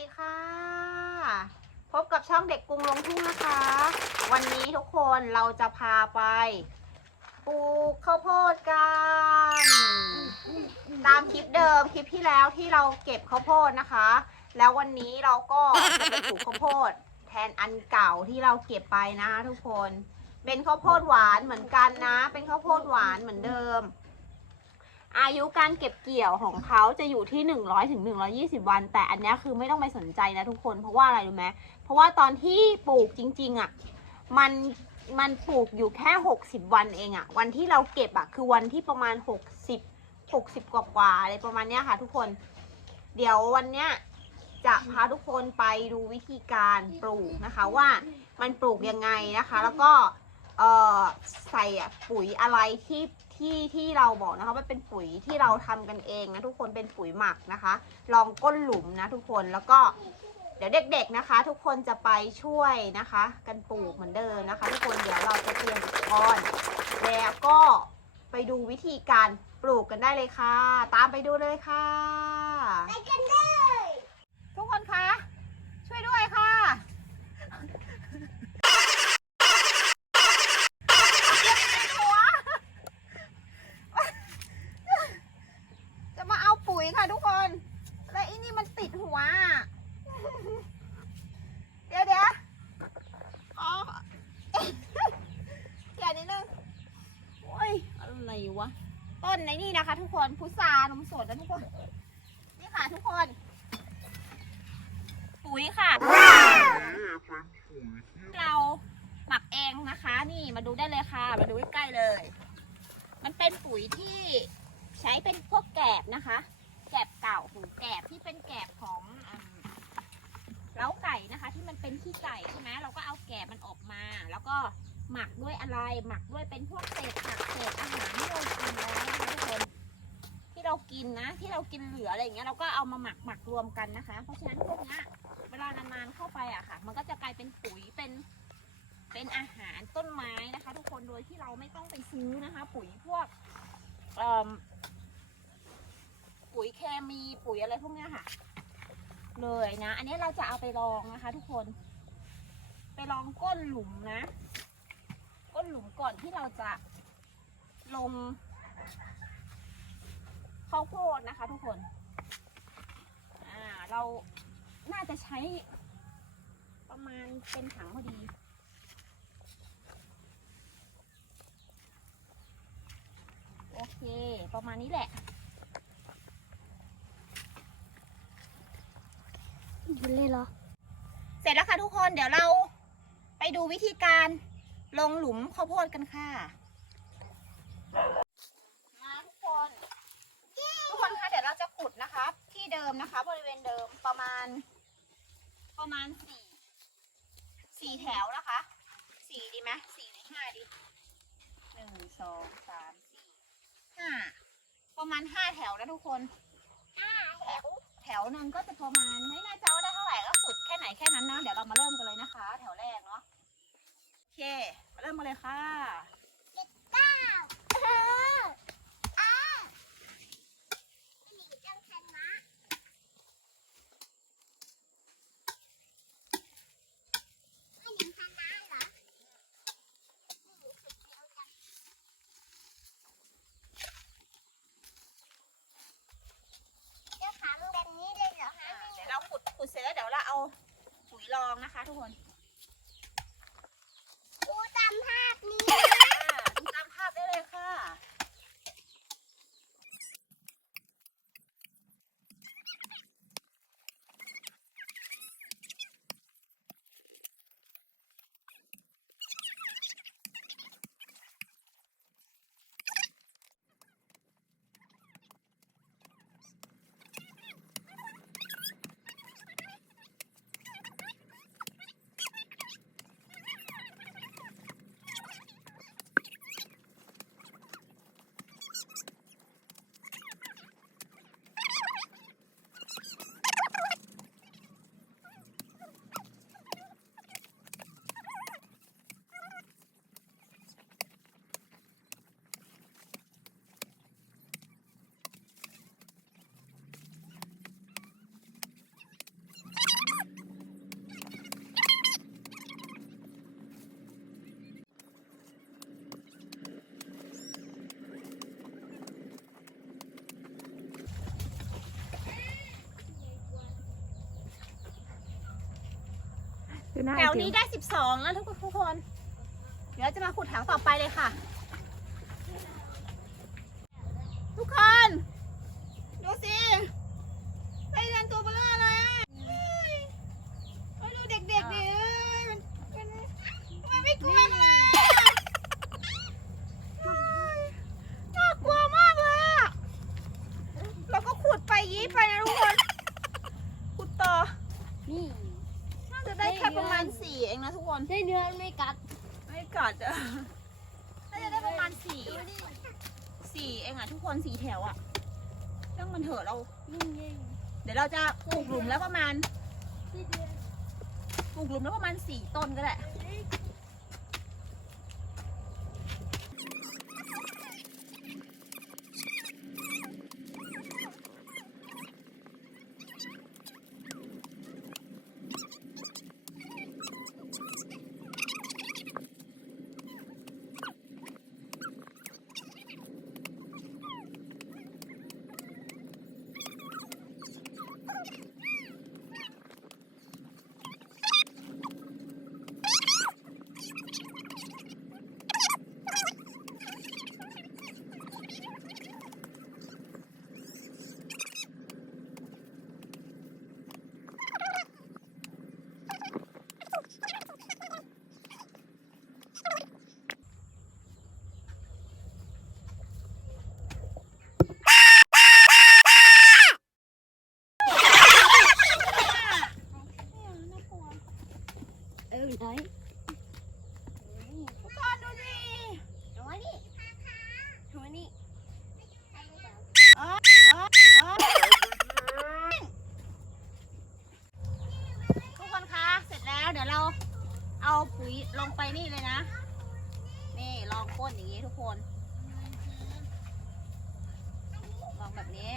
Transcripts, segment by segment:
ดีค่ะ พบกับช่องเด็กกรุงลงทุ่งนะคะ วันนี้ทุกคนเราจะพาไปปลูกข้าวโพดกันตามคลิปเดิมคลิปที่แล้วที่เราเก็บข้าวโพดนะคะ แล้ววันนี้เราก็จะไปปลูกข้าวโพด แทนอันเก่าที่เราเก็บไปนะทุกคน เป็นข้าวโพดหวานเหมือนกันนะ เป็นข้าวโพดหวานเหมือนเดิม อายุการเก็บเกี่ยวของเขาจะอยู่ที่ 100ถึง120วัน แต่อันนี้คือไม่ต้องไปสนใจนะทุกคนเพราะว่าอะไรรู้ไหมเพราะว่าตอนที่ปลูกจริงๆอะมันมันปลูกอยู่แค่ 60 วันเองอะ วันที่เราเก็บอะคือวันที่ประมาณ 60 60 กว่ากว่าอะไรประมาณเนี้ยค่ะ ทุกคน เดี๋ยววันเนี้ยจะพาทุกคนไปดูวิธีการปลูกนะคะว่ามันปลูกยังไงนะคะ แล้วก็เออใส่อปุ๋ยอะไรที่ ที่ที่เราบอกนะคะว่าเป็นปุ๋ยที่เราทำกันเองนะทุกคนเป็นปุ๋ยหมักนะคะ ลองก้นหลุมนะทุกคนแล้วก็เดี๋ยวเด็กๆนะคะ ทุกคนจะไปช่วยนะคะ กันปลูกเหมือนเดิมนะคะ ทุกคนเดี๋ยวเราจะเตรียมอุปกรณ์แล้วก็ไปดูวิธีการปลูกกันได้เลยค่ะ ตามไปดูเลยค่ะ ไปกันเลย ทุกคนคะ ช่วยด้วยค่ะ จะมาเอาปุ๋ยค่ะทุกคน แล้วอีนี่มันติดหัวอะเดี๋ยวเดี๋ยวอ๋อแกะนิดนึงโอ้ย อะไรวะ ต้นในนี่นะคะ ทุกคน พุทรานมสดนะทุกคน นี่ค่ะทุกคน ปุ๋ยค่ะ เราหมักเองนะคะ นี่มาดูได้เลยค่ะ มาดูใกล้ๆเลย มันเป็นปุ๋ยที่ใช้เป็นพวกแกบนะคะ แกบเก่าหรือแกบที่เป็นแกบของเล้าไก่นะคะ ที่มันเป็นขี้ไก่ใช่ไหมเราก็เอาแกบมันออกมา แล้วก็หมักด้วยอะไร หมักด้วยเป็นพวกเศษผั กินนะ ที่เรากินเหลืออะไรอย่างเงี้ยเราก็เอามาหมักหมักรวมกันนะคะ เพราะฉะนั้นพวกเนี้ยเวลานานๆเข้าไปอะค่ะ มันก็จะกลายเป็นปุ๋ยเป็น เป็นอาหารต้นไม้นะคะ ทุกคนโดยที่เราไม่ต้องไปซื้อนะคะ ปุ๋ยพวกเอิ่มปุ๋ยเคมีปุ๋ยอะไรพวกเนี้ยค่ะ เลยนะ อันนี้เราจะเอาไปลองนะคะ ทุกคน ไปลองก้นหลุมนะ ก้นหลุมก่อนที่เราจะลง ข้าวโพดนะคะทุกคนอ่าเราน่าจะใช้ ประมาณเป็นถังพอดีโอเค ประมาณนี้แหละหยุดเลยเหรอ เสร็จแล้วค่ะทุกคน เดี๋ยวเราไปดูวิธีการลงหลุมข้าวโพดกันค่ะ มาทุกคน ทุกคนคะเดี๋ยวเราจะ ขุดนะคะที่เดิมนะคะ บริเวณเดิมประมาณ ประมาณสี่สี่แถวนะคะสี่ดีไหมสี่หรือห้าดีหนึ่งสองสามสี่ห้าประมาณห้าแถวนะทุกคนห้าแถวแถวหนึ่งก็จะประมาณไม่แน่ใจว่าได้เท่าไหร่ก็ขุดแค่ไหนแค่นั้นนะเดี๋ยวเรามาเริ่มกันเลยนะคะ แถวแรกเนาะโอเค มาเริ่มกันเลยค่ะเก้าเอออ่าหนีจังชนะไม่หนีชนะเหรอหนีสุดเดียวกันจะขังแบบนี้เลยเหรอฮะ เดี๋ยวเราขุดขุดเสร็จแล้วเดี๋ยวเราเอาปุ๋ยรองนะคะ ทุกคน ดูตามภาพนี้ อ่าดูตามภาพได้เลยค่ะ เดู หน้าแถวนี้ได้สิบสองแล้วทุกทุกคน เดี๋ยวจะมาขุดแถวต่อไปเลยค่ะ ทุกคน ดูสิไส้เดือนตัวเบลอเลยอะเฮ้ยเฮ้ยดูเด็กๆดิเอ้ยมันมันมันไม่กลัวเลยอะเฮ้ยน่ากลัวมากเลยอะเราก็ขุดไปยี้ไปนะทุกคน ขุดต่อ นี่ น่าจะได้แค่ ประมาณสี่เองนะทุกคน ได้เนื้อไม่กัด ไม่กัดอะน่าจะได้ประมาณสี่สี่เองอะทุกคนสี่แถวอะเรื่องมันเถอะเรานี่ไงเดี๋ยวเราจะปลูกหลุมแล้วประมาณที่เดือนปลูกหลุมแล้วประมาณสี่ต้นก็ได้ เออไหน ทุกคนดูสิ เอาไว้นี่เอาไว้นี่ อ๋ออ๋ออ๋อทุกคนคะ เสร็จแล้วเดี๋ยวเราเอาปุ๋ยล งไปนี่เลยนะ นี่ลองก้นอย่างนี้ทุกคน ลองแบบนี้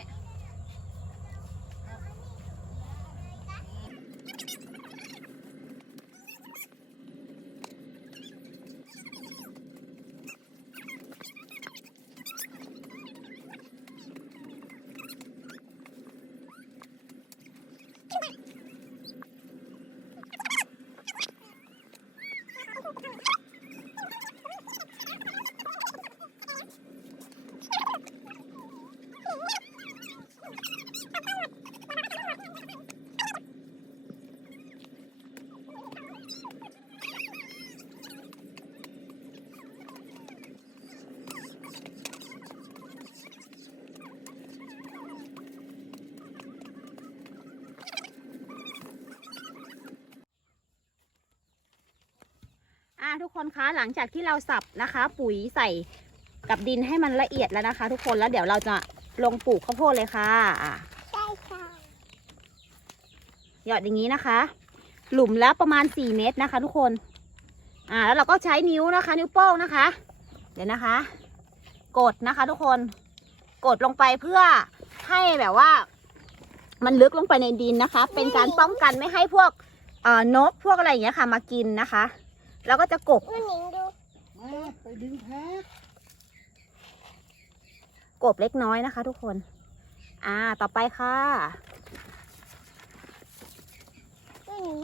คนคะหลังจากที่เราสับนะคะ ปุ๋ยใส่กับดินให้มันละเอียดแล้วนะคะ ทุกคนแล้วเดี๋ยวเราจะลงปลูกข้าวโพดเลยค่ะอะได้ค่ะหยอดอย่างนี้นะคะ หลุมละประมาณ4เมตรนะคะ ทุกคน อ่า แล้วเราก็ใช้นิ้วนะคะ นิ้วโป้งนะคะ เดี๋ยวนะคะ กดนะคะ ทุกคนกดลงไปเพื่อให้แบบว่า มันลึกลงไปในดินนะคะ เป็นการป้องกันไม่ให้พวกเอ่อนกพวกอะไรอย่างเงี้ยค่ะ มากินนะคะ แล้วก็จะกบนี่หนิงดูไปดึงแพ้กบเล็กน้อยนะคะ ทุกคน อ่า ต่อไปค่ะ นี่หนิง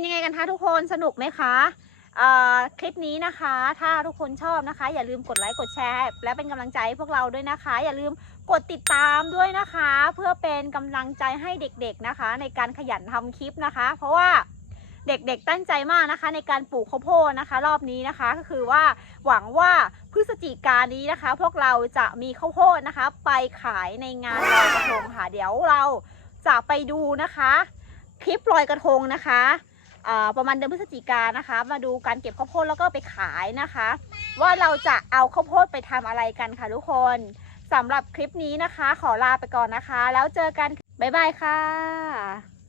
เป็นยังไงกันคะทุกคนสนุกไหมคะคลิปนี้นะคะ ถ้าทุกคนชอบนะคะ อย่าลืมกดไลค์กดแชร์ และเป็นกำลังใจให้พวกเราด้วยนะคะ อย่าลืมกดติดตามด้วยนะคะ เพื่อเป็นกำลังใจให้เด็กๆนะคะ ในการขยันทำคลิปนะคะ เพราะว่าเด็กๆตั้งใจมากนะคะ ในการปลูกข้าวโพดนะคะ รอบนี้นะคะก็คือว่าหวังว่าพฤศจิกานี้นะคะ พวกเราจะมีข้าวโพดนะคะ ไปขายในงานลอยกระทงค่ะเดี๋ยวเราจะไปดูนะคะ คลิปลอยกระทงนะคะ ประมาณเดือนพฤศจิกานนะคะ มาดูการเก็บข้าวโพดแล้วก็ไปขายนะคะ ว่าเราจะเอาข้าวโพดไปทำอะไรกันค่ะทุกคนสำหรับคลิปนี้นะคะ ขอลาไปก่อนนะคะ แล้วเจอกันบ๊ายบายค่ะ